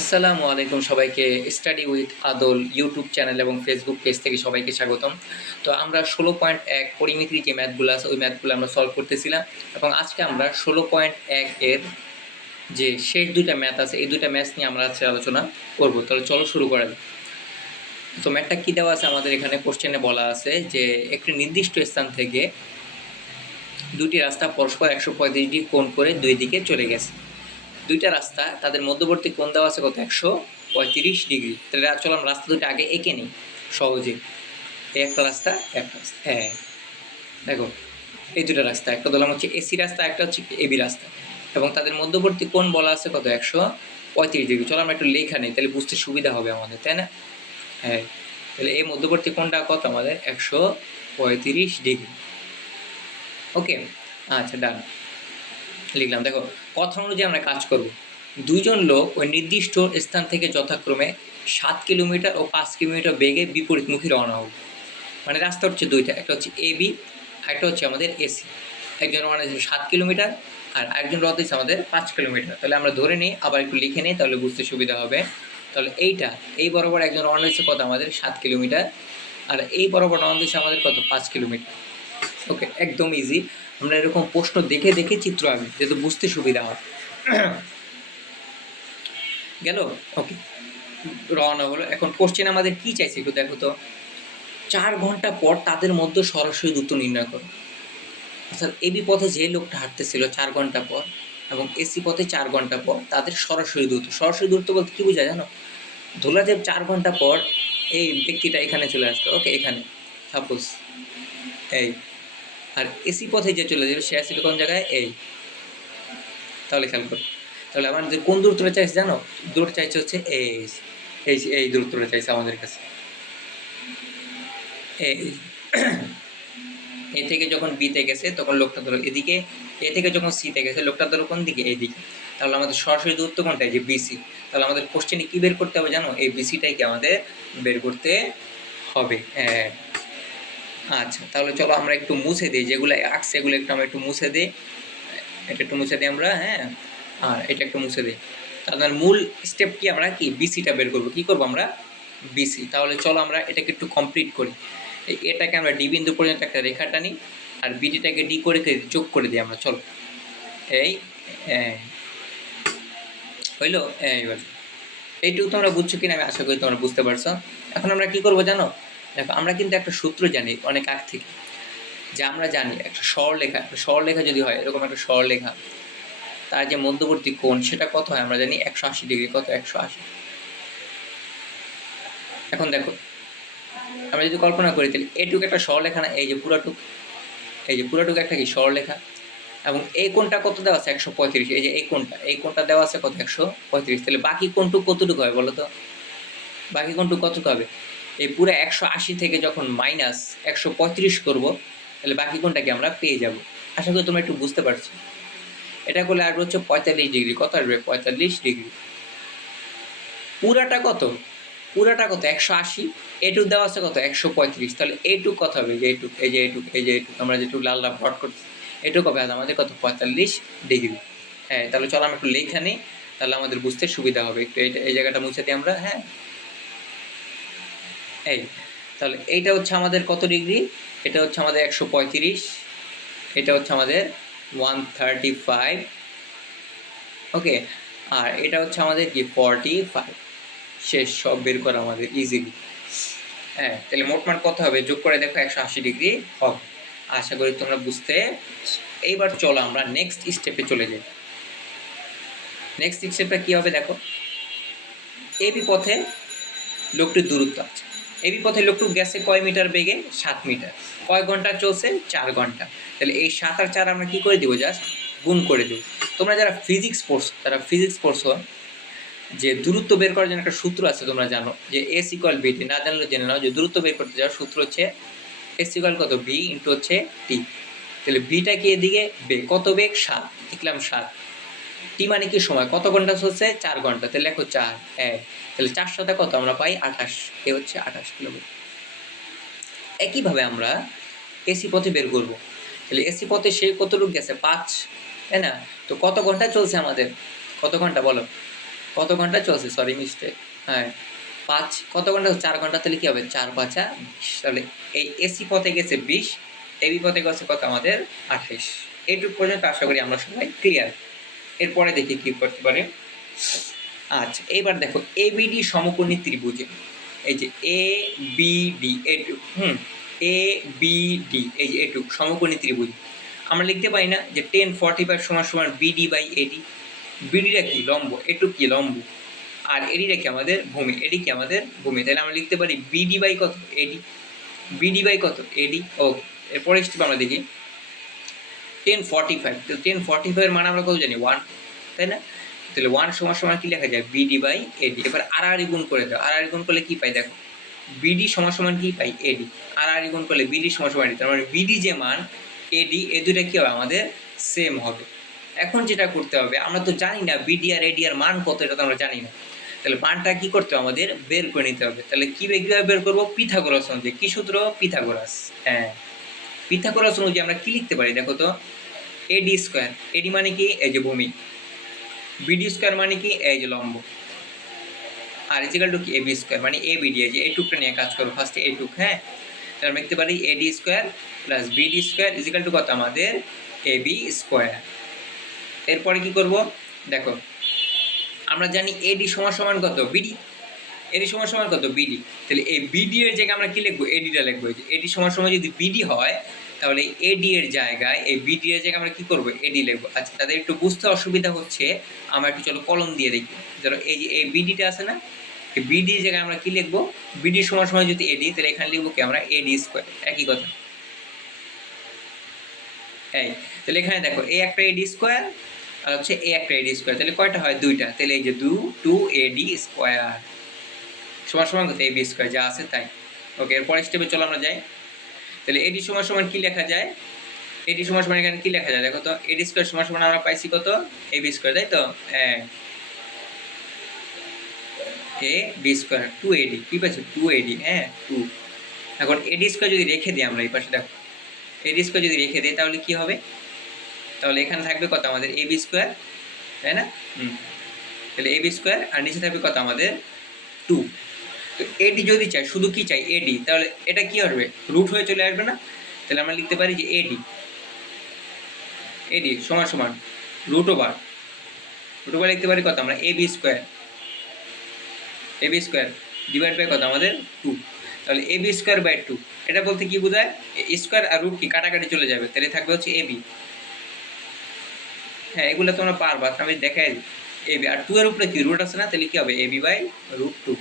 আসসালামু আলাইকুম সবাইকে study with Adal YouTube channel এবং ফেসবুক পেজ থেকে সবাইকে স্বাগতম। তো আমরা ষোলো পয়েন্ট এক পরিমিতির যে ম্যাথগুলো আছে, ওই ম্যাথগুলো আমরা সলভ করতেছিলাম এবং আজকে আমরা ষোলো পয়েন্ট এক এর যে শেষ দুইটা ম্যাথ আছে, এই দুইটা ম্যাথ নিয়ে আমরা আজকে আলোচনা করব। তাহলে চলো শুরু করা যাক। তো ম্যাথটা কী দেওয়া আছে আমাদের এখানে কোশ্চেনে বলা আছে যে, একটি নির্দিষ্ট স্থান থেকে দুটি রাস্তা পরস্পর একশো পঁয়ত্রিশ ডিগ্রি কোণ করে দুই দিকে চলে গেছে। দুইটা রাস্তা, তাদের মধ্যবর্তী কোণ দেওয়া আছে কত? একশো পঁয়ত্রিশ ডিগ্রি। তাহলে চলো আমরা রাস্তা দুটো আগে এঁকে নিই, সহজে। এই একটা রাস্তা একটা রাস্তা হ্যাঁ। দেখো, এই দুটো রাস্তা, একটা ধরলাম হচ্ছে এসি রাস্তা, একটা হচ্ছে এবি রাস্তা। এবং তাদের মধ্যবর্তী কোণ বলা আছে কত? একশো পঁয়ত্রিশ ডিগ্রি। চলো আমরা একটু লেখা নেই, তাহলে বুঝতে সুবিধা হবে আমাদের, তাই না? হ্যাঁ তাহলে এই মধ্যবর্তী কোণটা কত আমাদের? একশো পঁয়ত্রিশ ডিগ্রি। ওকে আচ্ছা ডান লিখলাম, দেখো। কথা অনুযায়ী আমরা কাজ করব। দুজন লোক ওই নির্দিষ্ট স্থান থেকে যথাক্রমে সাত কিলোমিটার ও পাঁচ কিলোমিটার বেগে বিপরীতমুখী রওনা হবে। মানে রাস্তা হচ্ছে দুইটা, একটা হচ্ছে এ বি একটা হচ্ছে আমাদের এসি একজন রওনা সাত কিলোমিটার, আর একজন রওনা দিয়েছে আমাদের পাঁচ কিলোমিটার। তাহলে আমরা ধরে নিই, আবার একটু লিখে নিই, তাহলে বুঝতে সুবিধা হবে। তাহলে এইটা, এই বরাবর একজন রওনা দিয়েছে কত আমাদের? সাত কিলোমিটার, আর এই বরাবর রওনা দিয়েছে আমাদের কত? পাঁচ কিলোমিটার। ওকে, একদম ইজি আমরা এরকম প্রশ্ন দেখে দেখে চিত্র আঁকি যাতে বুঝতে সুবিধা হয়। গেল? ওকে রওনা হলো। এখন কোশ্চেন আমাদের কি চাইছে একটু দেখো তো। চার ঘণ্টা পর তাদের মধ্যে সরাসরি দূরত্ব নির্ণয় করো। অর্থাৎ এবি পথে যে লোকটা হাঁটতেছিল চার ঘণ্টা পর এবং এসি পথে চার ঘণ্টা পর তাদের সরাসরি দূরত্ব। সরাসরি দূরত্ব বলতে কি বোঝায় জানো? ধোলা যে চার ঘণ্টা পর এই ব্যক্তিটা এখানে চলে আসলো। ওকে এখানে। সাপোজ এই আর এসি পথে যে চলে যাবে, সে আসলে কোন জায়গায়? এই। তাহলে খেয়াল করো। তাহলে আমাদের কোন দূরত্বটা চাইছে জানো? দূরত্ব চাইছে হচ্ছে এই এই এই দূরত্বটা চাইছে আমাদের কাছে। এই। এ থেকে যখন বিতে গেছে, তখন লোকটা ধরো এদিকে, এ থেকে যখন সিতে গেছে, লোকটা ধরো কোন দিকে? এইদিকে। তাহলে আমাদের সরাসরি দূরত্ব কোনটা যে বিসি তাহলে আমাদের কোশ্চেনে কি বের করতে হবে জানো? এই বিসিটাই কি আমাদের বের করতে হবে? হ্যাঁ আচ্ছা তাহলে চলো আমরা একটু মুছে দিই, যেগুলো আঁকছে এগুলো একটু আমরা একটু মুছে দিই। এটা একটু মুছে দিই আমরা হ্যাঁ? আর এটা একটু মুছে দিই। তাহলে মূল স্টেপ কি আমরা কি? বিসিটা বের করব। কি করব আমরা? বিসি তাহলে চলো আমরা এটাকে একটু কমপ্লিট করি। এটাকে আমরা ডি বিন্দু পর্যন্ত একটা রেখা টানি, আর বিডিটাকে ডি করে যোগ করে দিই আমরা। চলো। এই হইল? এইবার এইটুকু তোমরা বুঝছ কিনা আমি আশা করি তোমরা বুঝতে পারছ। এখন আমরা কি করব জানো? দেখো, আমরা কিন্তু একটা সূত্র জানি অনেক আগ থেকে, যে আমরা জানি একটা স্বরলেখা একটা স্বরলেখা যদি হয়, এরকম একটা স্বরলেখা, তার যে মধ্যবর্তী কোণ সেটা কত হয়? আমরা জানি একশো আশি ডিগ্রি, কত? একশো আশি। এখন দেখো, আমরা যদি কল্পনা করি, তাহলে এটুকু একটা স্বরলেখা না, এই যে পুরাটুক, এই যে পুরাটুকু একটা কি? স্বরলেখা। এবং এই কোনটা কত দেওয়া আছে? একশো পঁয়ত্রিশ। এই যে এই কোনটা এই কোনটা দেওয়া আছে কত? একশো পঁয়ত্রিশ। তাহলে বাকি কোণটুকু কতটুকু হয় বলো তো? বাকি কোণটুকু কতটুকু হবে? এই পুরো একশো আশি থেকে যখন মাইনাস একশো পঁয়ত্রিশ করব, তাহলে বাকি কোনটাকে আমরা পেয়ে যাব? আশা করি তোমরা একটু বুঝতে পারছ। এটা করলে আসবে হচ্ছে পঁয়তাল্লিশ ডিগ্রি। কত আসবে? পঁয়তাল্লিশ ডিগ্রি। পুরাটা কত? পুরাটা কত? একশো আশি। এটুক দেওয়া আছে কত? একশো পঁয়ত্রিশ। তাহলে এইটুক কত হবে? যে এইটুক এই যে এইটুক এই যে এইটুক আমরা যেটুক লাল লাল ভট করছি, এটুক হবে আমাদের কত? পঁয়তাল্লিশ ডিগ্রি। হ্যাঁ তাহলে চলো আমরা একটু লেখা নিই। তাহলে আমাদের বুঝতে সুবিধা হবে। একটু এই জায়গাটা মুছে দিই আমরা। হ্যাঁ। এই, তাহলে এইটা হচ্ছে আমাদের কত ডিগ্রি? এটা হচ্ছে আমাদের একশো পঁয়ত্রিশ, এটা হচ্ছে আমাদের ওয়ান থার্টি ফাইভ, ওকে? আর এটা হচ্ছে আমাদের কি ফর্টি ফাইভ, শেষ, সব বের করা আমাদের ইজিলি হ্যাঁ তাহলে মোটমাট কত হবে? যোগ করে দেখো, একশো আশি ডিগ্রি হবে। আশা করি তোমরা বুঝতে এইবার চলো আমরা নেক্সট স্টেপে চলে যাই। নেক্সট স্টেপটা কী হবে দেখো? এবি পথে লোকটির দূরত্ব আছে। এবি পথে লোকটু গেছে কয় মিটার বেগে? সাত মিটার। কয় ঘণ্টা চলছে? চার ঘণ্টা। তাহলে এই সাত আর চার আমরা কী করে দিব জাস্ট? গুণ করে দেবো। তোমরা যারা ফিজিক্স পড়ছো, তারা ফিজিক্স পড়ছো, যে দূরত্ব বের করার জন্য একটা সূত্র আছে তোমরা জানো, যে এস ইকুয়াল বিটি না জানলে জেনে নাও যে দূরত্ব বের করতে যাওয়ার সূত্র হচ্ছে এস ইকুয়াল কত? বি ইন্টু হচ্ছে টি তাহলে বিটা কি এদিকে? বে কত বেগ? সাত। লিখলাম সাত। টি মানে কি সময়? কত ঘণ্টা চলছে? চার ঘণ্টা। তাহলে লেখো চার, এক। তাহলে চার সাথে কত? আমরা পাই আঠাশ। এ হচ্ছে আঠাশ কিলোমিটার। একইভাবে আমরা এসি পথে বের করব। তাহলে এসি পথে সে কতটুকু গেছে? পাঁচ। তাই না? তো কত ঘণ্টা চলছে আমাদের? কত ঘণ্টা বলো? কত ঘণ্টা চলছে? সরি মিস্টেক হ্যাঁ। পাঁচ। কত ঘণ্টা? চার ঘণ্টা। তাহলে কী হবে? চার পাঁচা বিশ। তাহলে এই এসি পথে গেছে বিশ এবি পথে গেছে কত? আমাদের আঠাইশ এইটুকু পর্যন্ত আশা করি আমরা সবাই ক্লিয়ার এরপরে দেখি কী করতে পারে। আচ্ছা এবার দেখো এবিডি সমকোণী ত্রিভুজে। এই যে এ বি ডি এটুক হুম এ বি ডি এই যে এটুক সমকোণী ত্রিভুজ। আমরা লিখতে পারি না যে টেন ফর্টি ফাইভ সমান সমান বিডি বাই এডি বিডিটা কি লম্ব? এটুক কি লম্ব? আর এডিটা কি আমাদের ভূমি? এডি কি আমাদের ভূমি? তাহলে আমরা লিখতে পারি বিডি বাই কত? এডি বিডি বাই কত? এডি ও এরপরে আমরা দেখি। টেন ফর্টি ফাইভ তো টেন ফর্টি ফাইভের মান আমরা কত জানি? ওয়ান তাই না? তাহলে ওয়ান সমান সমান কী লেখা যায়? বিডি বাই এডি এবার আর আর গুণ করে দাও। আর আর গুণ করলে কী পাই? দেখো বিডি সমান সমান কী পাই? এডি আর আর গুণ করলে বিডি সমান সমান তার মানে বিডি যে মান এডি এ দুটা কী হবে? আমাদের সেম হবে। এখন যেটা করতে হবে, আমরা তো জানি না বিডি আর এডি আর মান কত, এটা তো আমরা জানি না। তাহলে মানটা কী করতে হবে? আমাদের বের করে নিতে হবে। তাহলে কি কীভাবে বের করব? পিথাগোরাস অনুযায়ী। কি সূত্র? পিথাগোরাস। হ্যাঁ। পিথাগোরাস অনুযায়ী আমরা কি লিখতে পারি? দেখো তো, এডি স্কোয়ার, এডি মানে কি? এই যে ভূমি। বিডি স্কোয়ার মানে কি? এই যে লম্ব। আর ইজিক্যাল টু কি? এবি স্কোয়ার মানে এ বিডি এই যে এই টুকটা নিয়ে কাজ করব ফার্স্টে এই টুক হ্যাঁ? তাহলে আমরা লিখতে পারি AD square plus BD square equal to কত? আমাদের এবি স্কোয়ার। এরপরে কি করব? দেখো, আমরা জানি এডি সমান সমান কত? বিডি। এডি সমান সমান কত? বিডি তাহলে এই বিডি এর জায়গায় আমরা কি লিখব? এডিটা লিখব। এডি সমান সমান যদি বিডি হয়, তাহলে এডি এর জায়গায়, এই বিডি এর জায়গায় আমরা কি করব? এডি লিখব। আচ্ছা তাদের একটু বুঝতে অসুবিধা হচ্ছে, আমরা একটু চলো কলম দিয়ে দেখি। ধরো এই যে, এই বিডিটা আছে না? এই বিডি জায়গায় আমরা কি লিখব? বিডি সমান সমান যদি এডি তাহলে এখানে লিখব কি? আমরা এডি স্কোয়ার একই কথা। এই, তাহলে এখানে দেখো এই একটা এডি স্কোয়ার আর হচ্ছে এ একটা এডি স্কোয়ার তাহলে কয়টা হয়? দুইটা। তাহলে এই যে দু টু এডি স্কোয়ার সমান সমান কত বি স্কোয়ার যা আছে তাই। ওকে এরপর স্টেপে চলো আমরা যাই। তাহলে এডি সমান সমান কি লেখা যায়? এডি সমান সমান এখানে কি লেখা যায়? দেখো তো এডি স্কোয়ার সমান সমান আমরা পাইছি কত? এ বি স্কোয়ার তাই তো? হ্যাঁ। A B square two AD কি পাচ্ছি টু এডি হ্যাঁ টু এখন এডি স্কোয়ার যদি রেখে দিই আমরা এই পাশে, দেখো। এডি স্কোয়ার যদি রেখে দিই, তাহলে কি হবে? তাহলে এখানে থাকবে কত আমাদের? এ বি স্কোয়ার তাই না? হুম। তাহলে এ বি স্কোয়ার আর নিচে থাকবে কত আমাদের? টু তো এডি যদি চাই, শুধু কি চাই? এডি তাহলে এটা কি হবে? রুট হয়ে চলে আসবে না? তাহলে আমরা লিখতে পারি যে এডি এডি সমান সমান রুট ওভার রুট ওভার লিখতে পারি কত? আমরা A B square A B square divide by কত? আমাদের টু তাহলে A B square by two এটা বলতে কি বোঝায়? স্কোয়ার আর রুট কি কাটাকাটি চলে যাবে, তাহলে থাকবে হচ্ছে এ বি হ্যাঁ এগুলো তোমরা পারবা আমি দেখাই এ বি আর টু এর উপরে কি? রুট আছে না? তাহলে কি হবে? A B by root two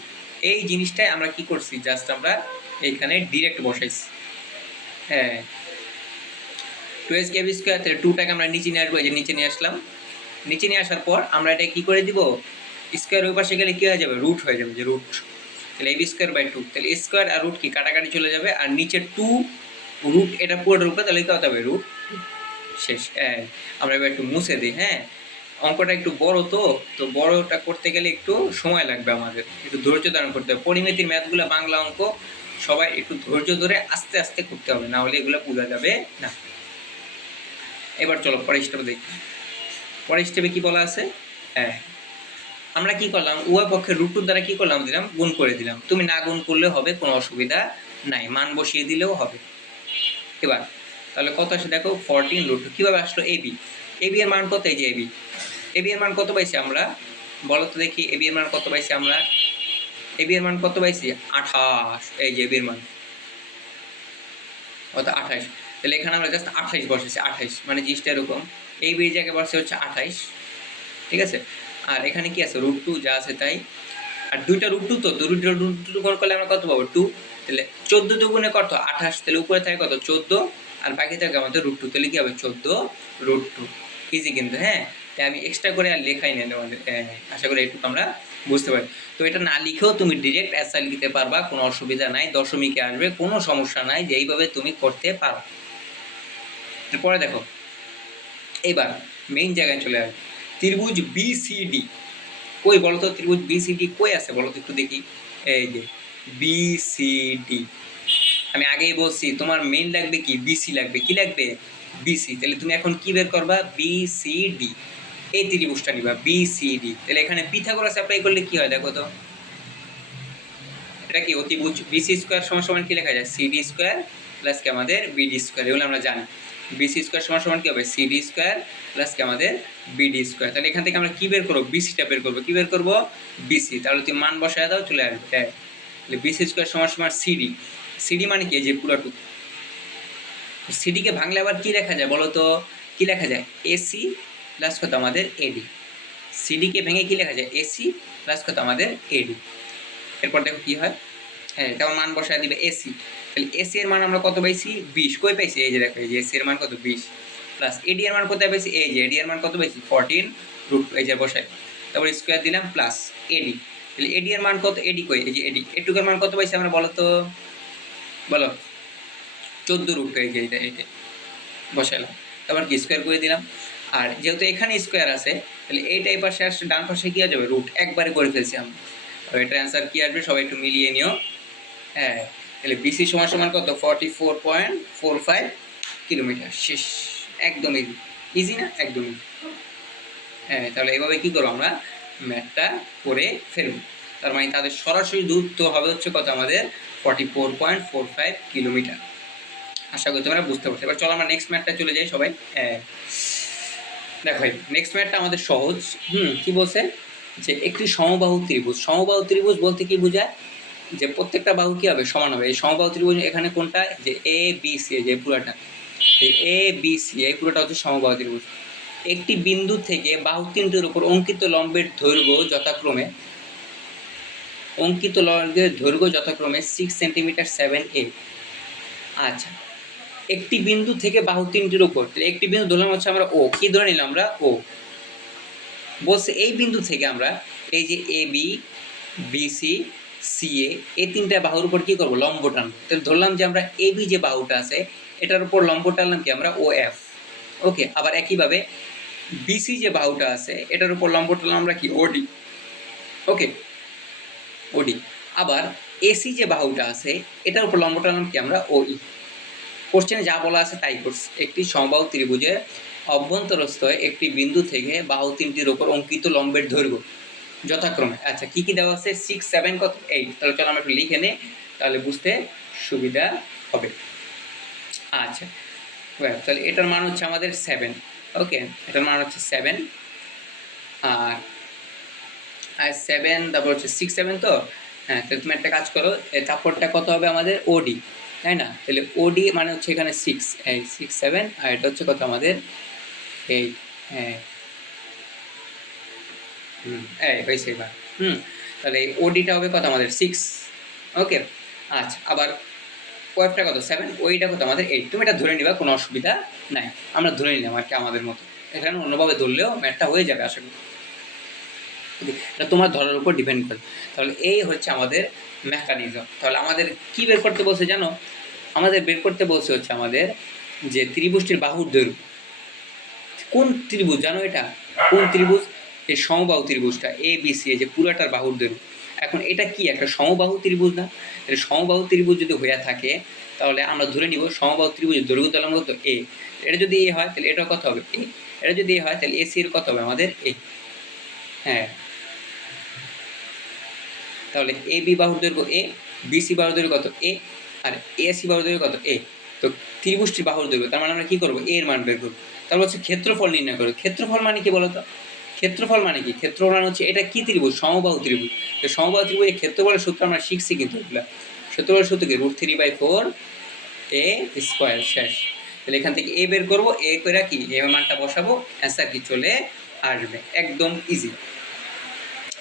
এই জিনিসটাই আমরা কি করছি? জাস্ট আমরা এইখানে ডিরেক্ট বসাইছি। হ্যাঁ। Two S K B square তাহলে টুটাকে আমরা নিচে নিয়ে আসব, এই যে নিচে নিয়ে আসলাম। নিচে নিয়ে আসার পর আমরা এটা কি করে দিব? স্কোয়ার ওই পাশে গেলে কী হয়ে যাবে? রুট হয়ে যাবে, যে রুট তাহলে এবি স্কোয়ার বাই টু তাহলে স্কোয়ার আর রুট কি? কাটাকাটি চলে যাবে। আর নিচে টু রুট এটা পুরোটার উপরে তাহলে কী হতে হবে? রুট শেষ। হ্যাঁ। আমরা এবার একটু মুছে দিই হ্যাঁ। অঙ্কটা একটু বড় তো তো বড়টা করতে গেলে একটু সময় লাগবে আমাদের, একটু ধৈর্য ধারণ করতে হবে। পরিমিতির ম্যাথগুলো বাংলা অঙ্ক সবাই একটু ধৈর্য ধরে আস্তে আস্তে করতে হবে, না হলে এগুলো বোঝা যাবে না। এবার চলো পরের স্টেপে দেখি। পরের স্টেপে কি বলা আছে? হ্যাঁ। আমরা কি করলাম? উভয় পক্ষের রুট দ্বারা কি করলাম? দিলাম, গুণ করে দিলাম। তুমি না গুণ করলে হবে, কোনো অসুবিধা নাই। মান বসিয়ে দিলেও হবে। এবার, তাহলে কত আসে দেখো? ফরটিন রুট কীভাবে আসলো? এবি এবি এর মান কত? এই যে এবি এবি এর মান কত পাইছি আমরা? বলো তো দেখি এবি এর মান কত পাইছি আমরা? এবি এর মান কত পাইছি? আঠাশ। এই যে এবির মান। কত আঠাইশ তাহলে এখানে আমরা জাস্ট আঠাইশ বসেছি আঠাইশ মানে জিনিসটা এরকম। এই বি জায়গায় বসে হচ্ছে আঠাইশ ঠিক আছে? আর এখানে কি আছে? রুট টু যা আছে তাই। আর দুইটা রুট টু তো? দুইটা রুট টু গুণ করলে আমরা কত পাবো? টু তাহলে চোদ্দ দুগুণে কত? আঠাশ। তাহলে উপরে থাকে কত? চোদ্দ। আর বাকি থাকে আমাদের রুট টু তাহলে কি হবে? চোদ্দ রুট টু ইজি কিন্তু হ্যাঁ? তাই আমি এক্সট্রা করে আর লেখাই নেই, তোমাদের আশা করি একটু আমরা বুঝতে পারি তো এটা না লিখেও তুমি ডিরেক্ট অ্যাসাইন লিখতে পারবা, কোনো অসুবিধা নাই, দশমিকে আসবে, কোনো সমস্যা নাই যে এইভাবে তুমি করতে পারো। এরপরে দেখো, এবার মেইন জায়গায় চলে আসবে। ত্রিভুজ বিসিডি কই বলো তো ত্রিভুজ বিসিডি কই আছে বলো তো একটু দেখি? এই যে বিসিডি আমি আগেই বলছি, তোমার মেইন লাগবে কি? বিসি লাগবে, কি লাগবে? বিসি তাহলে তুমি এখন কি বের করবা? বিসিডি এই ত্রিভুজটা নিবা বি সি ডি তাহলে এখানে পিথাগোরাস অ্যাপ্লাই করলে কি হয় দেখো তো? এটা কি? অতিভুজ বিসি স্কোয়ার সমান সমান কি লেখা যায়? সিডি স্কোয়ার প্লাস কি আমাদের বিডি স্কোয়ার এগুলো আমরা জানি। বিসি স্কোয়ার সমান সমান কি হবে? সিডি স্কোয়ার প্লাস কি আমাদের বিডি স্কোয়ার তাহলে এখান থেকে আমরা কি বের করব? বিসিটা বের করব। কি বের করব? বিসি তাহলে তুমি মান বসায় দাও, চলে আসবে। হ্যাঁ তাহলে বিসি স্কোয়ার সমান সমান সিডি সিডি মানে কি? যে পুরোটুকু সিডিকে ভাঙলে আবার কি লেখা যায় বলো তো? কি লেখা যায়? এসি প্লাস কত আমাদের এডি সিডিকে ভেঙে কি লেখা যায়? এসি প্লাস কত আমাদের এডি এরপর দেখো কি হয়? হ্যাঁ তেমন মান বসায় দিবে এসি তাহলে এসি এর মান আমরা কত পাইছি? বিশ। কই পাইছি? এই যে দেখো, এই যে এসি এর মান কত? বিশ। প্লাস এডি এর মান কোথায় পাইছি? এই যে এডি এর মান কত পাইছি? ফোরটিন রুট এই যে বসাই তারপর স্কোয়ার দিলাম প্লাস এডি তাহলে এডি এর মান কত? এডি কই? এই যে এডি এটুকের মান কত পাইছি আমরা বলো তো? বলো। চোদ্দ রুট এই যে এইটা এইটা বসালাম। তারপর কি স্কোয়ার করে দিলাম। আর যেহেতু এখানে স্কোয়ার আছে, তাহলে এইটা এই পাশে আসছে ডান পাশে কি যাবে? রুট একবারে করে ফেলছি আমি তো এটার অ্যান্সার কী আসবে? সবাই একটু মিলিয়ে নিও। হ্যাঁ তাহলে বিসি সমান সমান কত? Forty four point four five kilometre শেষ। একদম ইজি না? একদম ইজি হ্যাঁ তাহলে এভাবে কী করব আমরা? ম্যাথটা করে ফেলব। তার মানে তাদের সরাসরি দূরত্ব হবে হচ্ছে কত আমাদের? Forty four point four five kilometre আশা করি তোমরা বুঝতে পারছ। এবার চলো আমরা নেক্সট ম্যাটটা চলে যাই সবাই। দেখো নেক্সট ম্যাটটা আমাদের সহজ। হুম, কি বলছে? যে একটি সমবাহু ত্রিভুজ। সমবাহু ত্রিভুজ বলতে কি বোঝায়? যে প্রত্যেকটা বাহু কি হবে? সমান হবে। এই সমবাহু ত্রিভুজ এখানে কোনটা? যে এ বি সি যে পুরোটা। এই এ বি সি এই পুরোটা হচ্ছে সমবাহু ত্রিভুজ। একটি বিন্দু থেকে বাহু তিনটির উপর অঙ্কিত লম্বের দৈর্ঘ্য যথাক্রমে, অঙ্কিত লম্বের দৈর্ঘ্য যথাক্রমে সিক্স সেন্টিমিটার সেভেন এইট আচ্ছা একটি বিন্দু থেকে বাহু তিনটির উপর। একটি বিন্দু ধরলাম হচ্ছে আমরা ও কি ধরে নিলাম আমরা? ও বলছে এই বিন্দু থেকে আমরা এই যে A B BC C A এই তিনটা বাহুর উপর কি করব? লম্ব টানবো। তাহলে ধরলাম যে আমরা এ বি যে বাহুটা আছে, এটার উপর লম্ব টানলাম কি? আমরা ও এফ ওকে আবার একইভাবে বিসি যে বাহুটা আছে, এটার উপর লম্ব টানলাম আমরা কি? ওডি ওকে ওডি আবার এসি যে বাহুটা আছে, এটার উপর লম্ব টানলাম কি? আমরা ওই কোশ্চেনে যা বলা আছে তাই করছে। একটি সমবাহু ত্রিভুজের অভ্যন্তরস্থ একটি বিন্দু থেকে বাহু তিনটির ওপর অঙ্কিত লম্বের দৈর্ঘ্য যথাক্রমে। আচ্ছা কি কি দেওয়া আছে? সিক্স সেভেন কত? এইট তাহলে চলো আমরা একটু লিখে নিই, তাহলে বুঝতে সুবিধা হবে। আচ্ছা তাহলে এটার মান হচ্ছে আমাদের সেভেন ওকে এটার মান হচ্ছে সেভেন আর আর সেভেন তারপর হচ্ছে সিক্স সেভেন তো? হ্যাঁ তাহলে তুমি একটা কাজ করো তারপরটা কত হবে আমাদের? ওডি তাই না? তাহলে ওডি মানে হচ্ছে এখানে সিক্স এই সিক্স সেভেন আর এটা হচ্ছে কত আমাদের? এইট হ্যাঁ। হুম, এই হয়েছে এবার। হুম, তাহলে এই ওডিটা হবে কত আমাদের? সিক্স ওকে আচ্ছা আবার ওয়েবটা কত? সেভেন ওইটা কত আমাদের? এইট তুমি এটা ধরে নিবা, কোনো অসুবিধা নাই। আমরা ধরে নিলাম আর কি আমাদের মতো। এখানে অন্যভাবে ধরলেও ম্যাটটা হয়ে যাবে, আশা করি। এটা তোমার ধরার উপর ডিপেন্ড করে তাহলে এই হচ্ছে আমাদের মেকানিজম তাহলে আমাদের কি বের করতে বলছে জানো? আমাদের বের করতে বলছে হচ্ছে আমাদের যে ত্রিভুজটির বাহুর দৈর্ঘ্য। কোন ত্রিভুজ জানো এটা? কোন ত্রিভুজ? এই সমবাহু ত্রিভুজটা এ বি সি যে পুরাটার বাহুর দৈর্ঘ্য। এখন এটা কি একটা সমবাহু ত্রিভুজ না? এটা সমবাহু ত্রিভুজ যদি হয়ে থাকে, তাহলে আমরা ধরে নিব সমবাহু ত্রিভুজের দৈর্ঘ্য তাহলে কত এ এটা যদি এ হয়, তাহলে এটা কত হবে? এ এটা যদি এ হয়, তাহলে এ সি এর কত হবে? আমাদের এ হ্যাঁ। তাহলে এ বি বাহুর দৈর্ঘ্য এ বিসি বাহুর দৈর্ঘ্য কত এ আর এসি বাহুর দৈর্ঘ্য কত এ তো ত্রিভুজটির বাহুর দৈর্ঘ্য, তার মানে আমরা কী করব? এর মান বের করব। তারপর হচ্ছে ক্ষেত্রফল নির্ণয় করব ক্ষেত্রফল মানে কি বলতো? ক্ষেত্রফল মানে কি? ক্ষেত্রফল মানে হচ্ছে এটা কি ত্রিভুজ? সমবাহু ত্রিভুজ। তো সমবাহু ত্রিভুজের ক্ষেত্রফলের সূত্র আমরা শিখছি কিন্তু এগুলো। ক্ষেত্রফলের সূত্র কি? Root three by four A square শেষ। তাহলে এখান থেকে এ বের করব এ করে কি? এ মানটা বসাবো অ্যান্সার কি চলে আসবে? একদম ইজি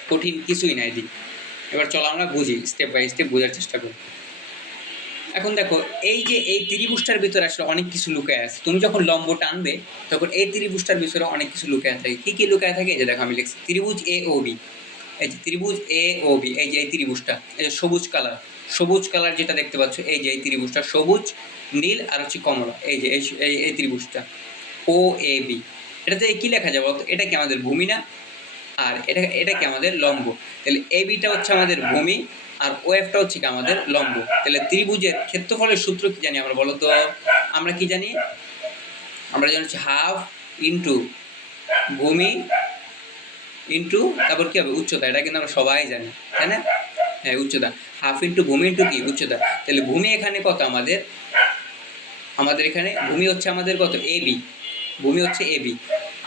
কঠিন কিছুই নাই দিক এবার চলো আমরা বুঝি স্টেপ বাই স্টেপ বোঝার চেষ্টা করি। এখন দেখো, এই যে এই ত্রিভুজটার ভিতরে আসলে অনেক কিছু লুকায় আছে। তুমি যখন লম্ব টানবে, তখন এই ত্রিভুজটার ভিতরে অনেক কিছু লুকায় থাকে। কী কী লুকায় থাকে? এই যে দেখো, আমি লিখছি, ত্রিভুজ এ ও বি এই যে ত্রিভুজ এ ও বি এই যে এই ত্রিভুজটা, এই যে সবুজ কালার সবুজ কালার যেটা দেখতে পাচ্ছ, এই যে এই ত্রিভুজটা, সবুজ, নীল আর হচ্ছে কমলা। এই যে এই- এই ত্রিভুজটা ও এ বি এটাতে কী লেখা যাবে এটা কি আমাদের ভূমি না? আর এটা এটা কি আমাদের লম্ব? তাহলে এ বিটা হচ্ছে আমাদের ভূমি আর ও এফটা হচ্ছে কি আমাদের লম্ব। তাহলে ত্রিভুজের ক্ষেত্রফলের সূত্র কি জানি আমরা বলো তো? আমরা কি জানি? আমরা জানি হচ্ছে হাফ ইন্টু ভূমি ইন্টু, তারপর কি হবে? উচ্চতা। এটা কিন্তু আমরা সবাই জানি, তাই না? হ্যাঁ উচ্চতা। হাফ ইন্টু ভূমি ইন্টু কি? উচ্চতা। তাহলে ভূমি এখানে কত আমাদের? আমাদের এখানে ভূমি হচ্ছে আমাদের কত? এ বি ভূমি হচ্ছে এ বি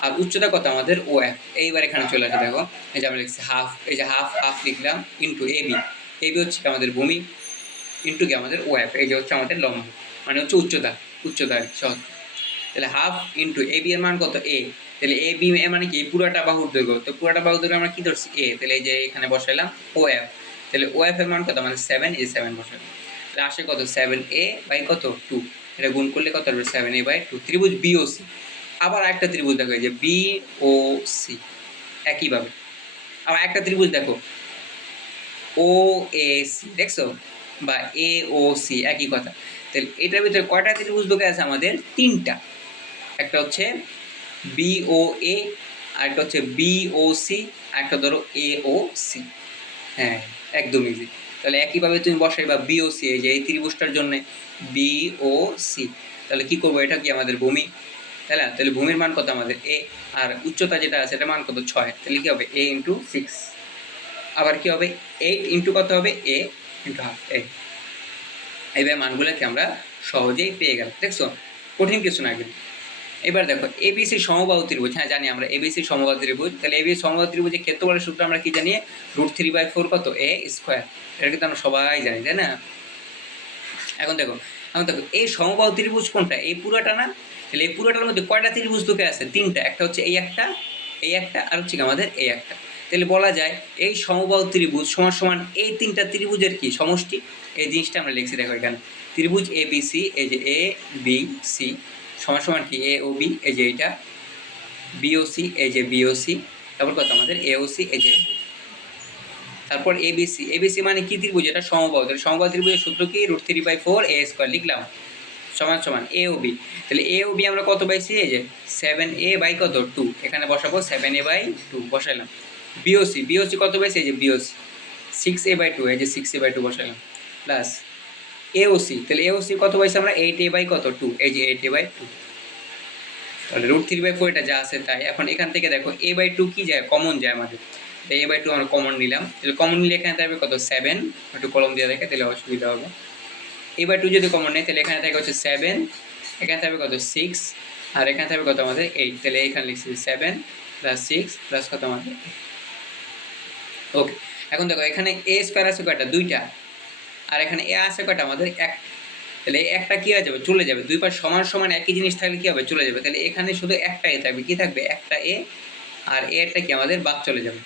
আর উচ্চতা কত আমাদের? ও এফ এইবার এখানে চলে আসে, দেখো। এই যে আমরা লিখছি হাফ এই যে হাফ হাফ লিখলাম into A B A B হচ্ছে আমাদের ভূমি ইন্টু কি আমাদের ও এফ এই যে হচ্ছে আমাদের লম্ব মানে হচ্ছে উচ্চতা উচ্চতা আর সহজ। তাহলে হাফ ইন্টু এ বি এর মান কত? এ তাহলে এ বি এ মানে কি? পুরাটা বাহুর দৈর্ঘ্য। তো পুরাটা বাহুর দৈর্ঘ্য আমরা কি ধরছি? এ তাহলে এই যে এখানে বসাইলাম ও এফ তাহলে ও এফ এর মান কত? আমাদের সেভেন এ সেভেন বসাইলাম তাহলে আসে কত? সেভেন এ বাই কত? টু এটা গুণ করলে কত হবে? সেভেন এ বাই টু ত্রিভুজ বি ও সি আবার একটা ত্রিভুজ দেখো, এই যে বি ও সি একইভাবে। আবার একটা ত্রিভুজ দেখো ও এ সি দেখছ? বা এ ও সি একই কথা। তাহলে এটার ভিতরে কয়টা ত্রিভুজ ঢুকে আছে আমাদের? তিনটা। একটা হচ্ছে বি ও এ আরেকটা হচ্ছে বি ও সি একটা ধরো এ ও সি হ্যাঁ একদম ইজি তাহলে একইভাবে তুমি বসাই বা বি ও সি এই যে এই ত্রিভুজটার জন্য বি ও সি তাহলে কি করব? এটা কি আমাদের ভূমি? তাই না? তাহলে ভূমির মান কত আমাদের? এ আর উচ্চতা যেটা আছে এটা মান কত? ছয়। তাহলে কি হবে? এ ইন্টু সিক্স আবার কি হবে? এইট ইন্টু কত হবে? এ ইন্টু হাফ এ এইভাবে মানগুলোকে আমরা সহজেই পেয়ে গেলাম। দেখছ? কঠিন কিছু না কিন্তু। এবার দেখো এবিসি সমবাহু ত্রিভুজ। হ্যাঁ জানি আমরা। এবিসি সমবাহু ত্রিভুজ। তাহলে এবিসি সমবাহু ত্রিভুজের ক্ষেত্রফলের সূত্র আমরা কি জানি? রুট থ্রি বাই ফোর কত? A square. এটা কিন্তু আমরা সবাই জানি, তাই না? এখন দেখো দেখো, এই সমবাহু ত্রিভুজ কোনটা? এই পুরোটা না? তাহলে এই পুরোটার মধ্যে কয়টা ত্রিভুজ ঢুকে আছে? তিনটা। একটা হচ্ছে এই একটা এই একটা, আর হচ্ছে আমাদের এই একটা। তাহলে বলা যায়, এই সমবাহু ত্রিভুজ সমান সমান এই তিনটা ত্রিভুজের কি? সমষ্টি। এই জিনিসটা আমরা লিখছি, দেখো এখানে। ত্রিভুজ এ বি সি এই যে এ বি সি সমান সমান কি? এ ও বি এই যে এইটা। বিওসি এই যে বিওসি তারপর কত? আমাদের এওসি এই যে তারপর এবিসি এবিসি মানে কি ত্রিভুজ? এটা সমবাহু। তাহলে সমবাহু ত্রিভুজের সূত্র কি? Root three by four A square লিখলাম। সমান সমান এ ও বি তাহলে এ ও বি আমরা কত পাইছি? এই যে সেভেন এ বাই কত? টু এখানে বসাবো সেভেন এ বাই টু বসাইলাম। বিওসি বিওসি কত পাইছি? এই যে BOC six A by two এই যে সিক্স এ বাই টু বসাইলাম। প্লাস এওসি তাহলে এওসি কত পাইছি আমরা? এইট এ বাই কত? টু এই যে এইট এ বাই টু তাহলে রুট থ্রি বাই ফোর এটা যা আছে তাই। এখন এখান থেকে দেখো এ বাই টু কি যায়? কমন যায় আমাদের। এ বাই টু আমরা কমন নিলাম। তাহলে কমন নিলে এখানে থাকবে কত? সেভেন একটু কলম দিয়ে দেখে তাহলে অসুবিধা হবে। এ বাই টু যদি কমন নেই, তাহলে এখানে থাকবে হচ্ছে সেভেন এখানে থাকবে কত? সিক্স আর এখানে থাকবে কত আমাদের এইট তাহলে এখানে লিখছি সেভেন প্লাস সিক্স প্লাস কত আমাদের ওকে এখন দেখো, এখানে এ স্কোয়ার আছে কয়টা? দুইটা। আর এখানে এ আছে কয়টা? আমাদের এক। তাহলে একটা কী হয়ে যাবে? চলে যাবে। দুই পাশ সমান সমান একই জিনিস থাকলে কী হবে? চলে যাবে। তাহলে এখানে শুধু একটা এ থাকবে। কী থাকবে? একটা এ আর এ একটা কি? আমাদের বাদ চলে যাবে।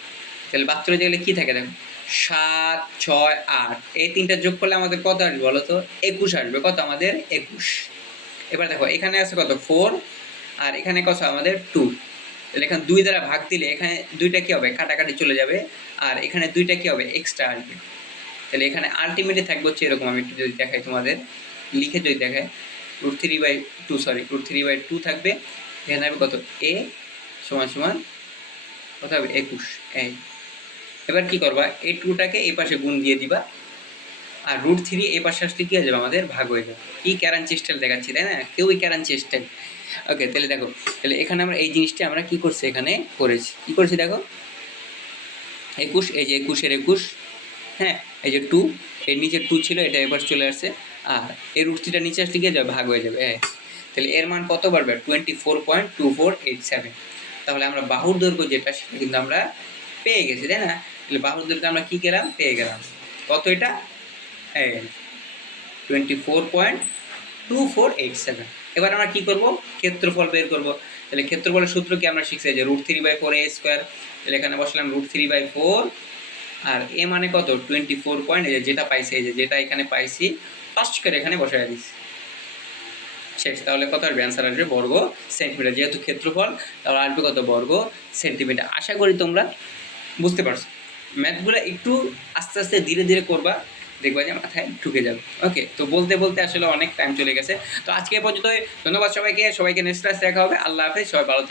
তাহলে বাদ চলে গেলে কী থাকে দেখো সাত, ছয়, আট। এই তিনটা যোগ করলে আমাদের কত আসবে বলো তো একুশ আসবে। কত? আমাদের একুশ। এবার দেখো, এখানে আছে কত? ফোর। আর এখানে কত? আমাদের টু। তাহলে এখানে দুই দ্বারা ভাগ দিলে এখানে দুইটা কী হবে? কাটাকাটি চলে যাবে। আর এখানে দুইটা কী হবে? এক্সট্রা আসবে। তাহলে এখানে আলটিমেটলি থাকবে হচ্ছে এরকম আমি একটু যদি দেখাই তোমাদের। লিখে যদি দেখাই। Root three by two sorry root three by two থাকবে। এখানে হবে কত? এ সমান সমান কত হবে? একুশ। এই এবার কি করবা? এই টুটাকে এই পাশে গুণ দিয়ে দিবা। আর রুট থ্রি এই পাশে আসলে কী হয়ে যাবে? আমাদের ভাগ হয়ে যাবে। কি ক্যারাঞ্চি স্টাইল দেখাচ্ছি, তাই না? কেউই ক্যারাঞ্চি স্টাইল ওকে তাহলে দেখো, তাহলে এখানে আমরা এই জিনিসটা আমরা কি করছি এখানে? করেছি। কি করছি দেখো? একুশ, এই যে একুশের একুশ হ্যাঁ? এই যে টু এর নিচে টু ছিল, এটা এবার চলে আসছে। আর এই রুট থ্রিটা নিচে আসলে গিয়ে যাবে? ভাগ হয়ে যাবে। হ্যাঁ। তাহলে এর মান কত বাড়বে? Twenty four point two four eight seven তাহলে আমরা বাহুর দৈর্ঘ্য যেটা, সেটা কিন্তু আমরা পেয়ে গেছি, তাই না? তাহলে বাহুর দৈর্ঘ্য আমরা কী গেলাম? পেয়ে গেলাম। কত এটা? হ্যাঁ twenty four point two four eight seven এবার আমরা কী করব? ক্ষেত্রফল বের করব। তাহলে ক্ষেত্রফলের সূত্র কি আমরা শিখছি? যে root three by four A square তাহলে এখানে বসলাম রুট থ্রি বাই ফোর আর এ মানে কত? টোয়েন্টি ফোর পয়েন্ট যেটা পাইছি, এই যে যেটা এখানে পাইছি ফার্স্ট করে এখানে বসাই দিচ্ছি শেষ, তাহলে কত আসবে? অ্যান্সার আসবে বর্গ সেন্টিমিটার যেহেতু ক্ষেত্রফল, তাহলে আসবে কত? বর্গ সেন্টিমিটার আশা করি তোমরা বুঝতে পারছ। ম্যাথগুলো একটু আস্তে আস্তে ধীরে ধীরে করবা, দেখবা যে মাথায় ঢুকে যাবে। ওকে তো বলতে বলতে আসলে অনেক টাইম চলে গেছে। তো আজকে পর্যন্ত ধন্যবাদ সবাইকে। সবাইকে নেক্সট ক্লাস দেখা হবে। আল্লাহ হাফেজ। সবাই ভালো থাকবে